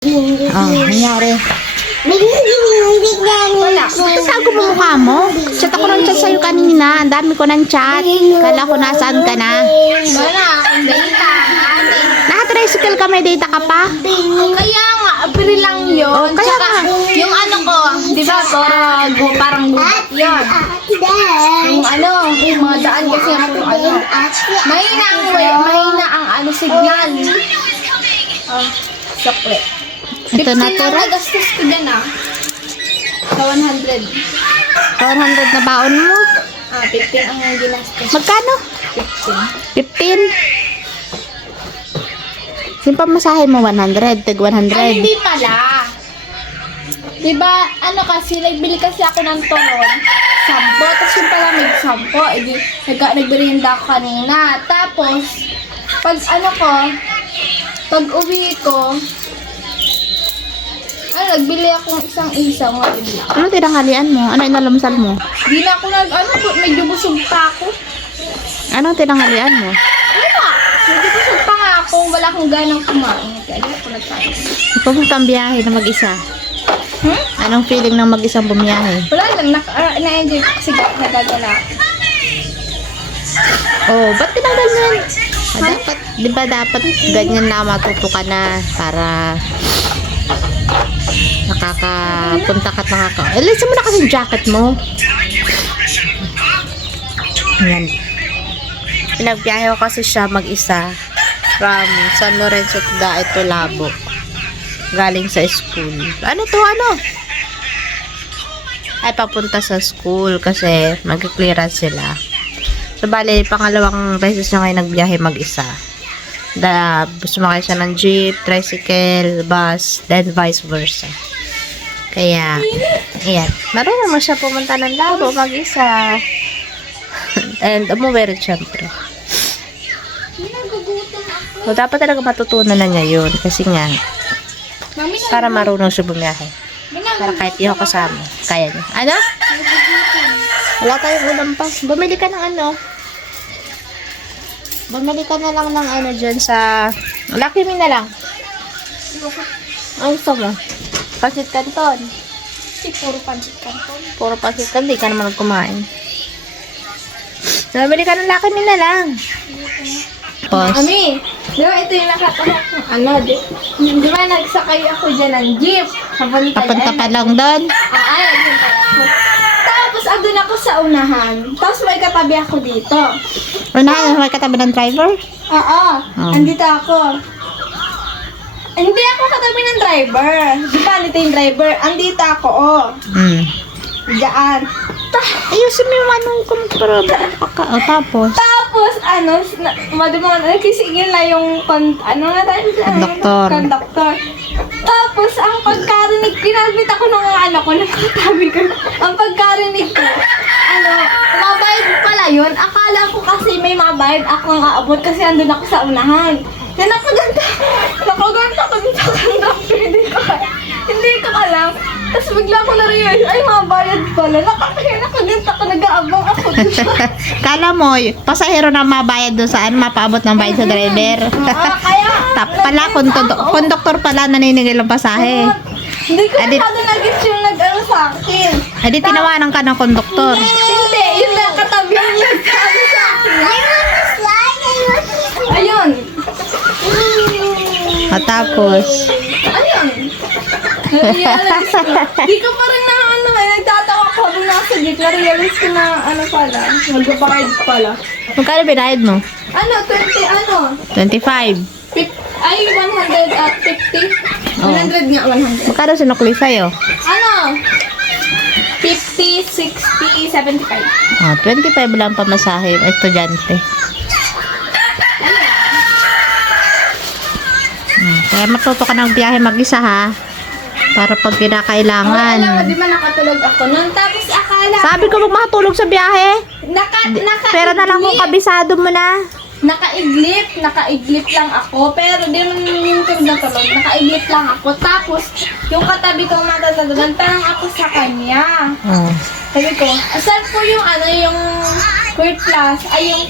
Nangyari. Wala. Tago mo mukha mo. Chat ako ng chat sa'yo kanina. Ang dami ko ng chat. Kala ko nasaan ka na. Wala akong data. Naka-tricycle ka, may data ka pa? Kaya nga, April lang yun. Oh, kaya Tsaka, nga. yung ano ko, di ba, parang gubat yun. Yung ano, yung mga daan kasi ako, mahina ang ano, signal. Chocolate. Ito 15 na lang tira. nagastos ko dyan sa 100. 400 na baon mo. 15 ang ginastos. Magkano? 15. 15? Yung pamasahe mo 100, tag 100. Ay, hindi pala. Diba, ano kasi, nagbili kasi ako ng turon, 10, tapos yung pala may 10, nagbirienda ako kanina. Tapos, pag uwi ko, nagbili akong isang nabili. Ano tinanghalian mo? Ano inalamsal mo? Di na ako medyo busog pa ako. Ano tinanghalian mo? Wala, medyo busog pa nga ako, wala akong ganang kumain. Kaya ako nagkain. Pumunta ang biyahe na mag-isa. Anong feeling ng mag-isang bumiyahe? Wala lang, na-enjoy ko kasi nagagala ako. Oh, ba't tinanggal mo yan? Dapat, di ba dapat ganyan na matuto ka na para nakakapunta ka at Alisin mo na kasi yung jacket mo. Yan. Pinagbiyahe ko kasi siya mag-isa from San Lorenzo to Daito, Labo. Galing sa school. Ano to, ano? Ay, papunta sa school kasi mag-clearance sila. So, bali, pangalawang beses niya ngayon nagbiyahe mag-isa. Sumakay siya ng jeep, tricycle, bus, then vice versa. Kaya, ayan. Marunong mo siya pumunta ng Labo mag-isa. And, umuwi rin syempre. So, dapat talaga matutunan na niya yun. Kasi nga, para marunong siya bumiyahe. Para kahit di ako kasama, kaya niya. Ano? Wala tayong ulam pa. Bumili ka ng ano? Bumili ka na lang ng ano dyan sa... Lucky Me na lang. Ang gusto mo? Pansit Canton. Puro pansit canton. Puro pansit Canton. Di ka naman kumain. Bumili ka ng Lucky Me na lang. Pause. Ami, di ba ito yung nakatanak ng ano, di ba nagsakay ako dyan ng jeep, Papunta pa lang doon. yun pala ako. Tapos andun ako sa unahan, tapos may katabi ako dito. Unahan, may katabi ng driver? Oo, andito ako. Hindi ako katabi ng driver. Di ba andito yung driver? Andito ako, Diyan. Ayusin mo yung anong kumpraba. Tapos? Tapos, nagsisigil na yung, conductor. Tapos, ang pagkarinig, pinabit ako ng ng katabi ko. Ang pagkarinig ko, mabayad pala yun. Akala ko kasi may mabayad akong aabot kasi andun ako sa unahan. Kaya nakaganda ko dun sa conductor. Hindi ko alam. Tapos bigla ko na-realize, ay mabayad pala. Nakaganda ko, nag-aabang ako dun. Kala mo, pasahero na mabayad doon saan, mapaabot ng bayad sa driver. Kaya, Pala, konduktor pala naninigil ang pasahe. hindi ko masyado nag-gets yung sa akin. Ay, di tinawanan ka ng konduktor. Hindi, yun lang katabi yung nagsabi sa akin. Ayun. Matapos. Ayun. Na-realize ko. Di ko pa rin nagtatawa ko habang nasa jeep. Na-realize ko na pala. Magbabayad pala. Magkano binayad mo? 20, 25. Ay, 100 at 50. 100 nga, 100. Magkano sinukli sa'yo? 50, 60, 75. 25 lang pamasahe yung estudyante. Kaya matuto ka ng biyahe mag-isa ha. Para pag kinakailangan. Alam mo, di ba nakatulog ako nun? Tapos akala Sabi ko huwag makatulog sa biyahe. Pero na lang kung naka-iglip. kabisado mo na. Naka-iglip lang ako. Pero di man yung tulog na tulog. Naka-iglip lang ako. Tapos, yung katabi ko matatalugan, parang ako sa kanya. Sabi ko, saan po yung yung Court Plaza, yung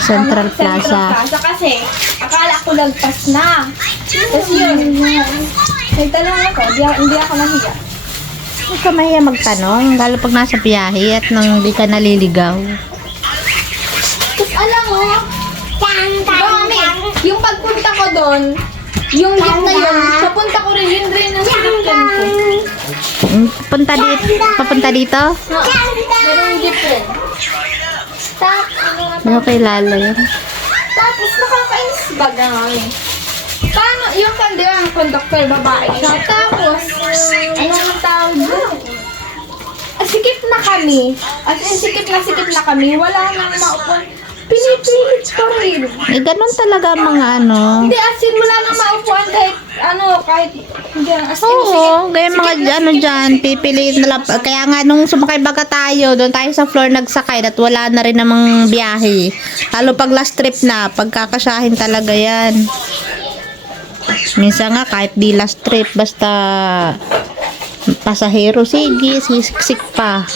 Central Plaza. Kasi, akala ko lagpas na. Tapos yun, May tanong ako, hindi ako nahiya. Huwag ka mahiya magtanong, lalo pag nasa biyahe at nang di ka naliligaw. Tapos alam mo, Mami, yung pagpunta ko doon, yung jeep na yun, papunta ko rin, yun rin ang sinakyan ko. Papunta dito? Merong jeep rin. Ano kay Lalo yun? Tapos nakakainis baga kami. Paano, yung kandi ang conductor babae siya. Tapos, ano ang tawag doon? Sikip na kami. As in, sikip na kami. Wala nang maupuan. Pinipilit pa rin. Eh, ganun talaga ang mga ano. Hindi, as in, wala nang maupuan kahit, hindi, as in, Oo, kaya mga ano dyan, pipiliin na lang. Kaya nga nung sumakay baga tayo, doon tayo sa floor nagsakay at wala na rin namang biyahe. Lalo pag last trip na, pagkakasyahin talaga yan. Minsan nga kahit di last trip, basta pasahero, sige, sisiksik pa.